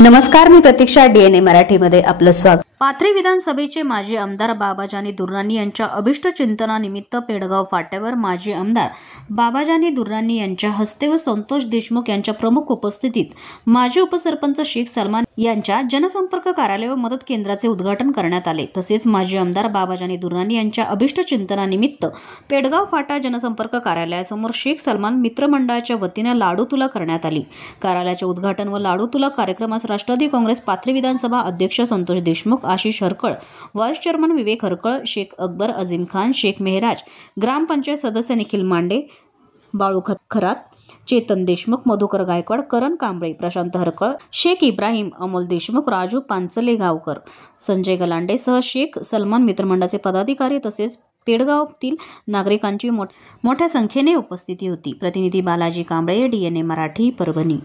नमस्कार, मी प्रतीक्षा. DNA मराठीमध्ये आपलं स्वागत. पाथरी विधानसभेचे माजी आमदार बाबाजानी दुर्राणी यांच्या अभिष्ट चिंतनानिमित्त पेडगाव फाट्यावर माजी आमदार बाबाजानी दुर्राणी यांच्या हस्ते व संतोष देशमुख यांच्या प्रमुख उपस्थितीत माजी उपसरपंच शेख सलमान यांच्या जनसंपर्क कार्यालय व मदत केंद्राचे उद्घाटन करण्यात आले. तसेच माजी आमदार बाबाजानी दुर्राणी यांच्या अभिष्ट चिंतनानिमित्त पेडगाव फाटा जनसंपर्क कार्यालयासमोर शेख सलमान मित्रमंडळाच्या वतीने लाडू तुला करण्यात आली. कार्यालयाचे उद्घाटन व लाडू तुला कार्यक्रमास राष्ट्रवादी काँग्रेस पाथरी विधानसभा अध्यक्ष संतोष देशमुख, आशिष हरकळ, व्हाईस चेअरमन विवेक हरकळ, शेख अकबर, अजीम खान, शेख मेहराज, ग्रामपंचायत सदस्य निखिल मांडे, बाळू खरात, चेतन देशमुख, मधुकर गायकवाड, करण कांबळे, प्रशांत हरकळ, शेख इब्राहिम, अमोल देशमुख, राजू पांचले गावकर, संजय गलांडे सह शेख सलमान मित्रमंडळाचे पदाधिकारी तसेच पेडगावातील नागरिकांची मोठ्या संख्येने उपस्थिती होती. प्रतिनिधी बालाजी कांबळे, DNA मराठी, परभणी.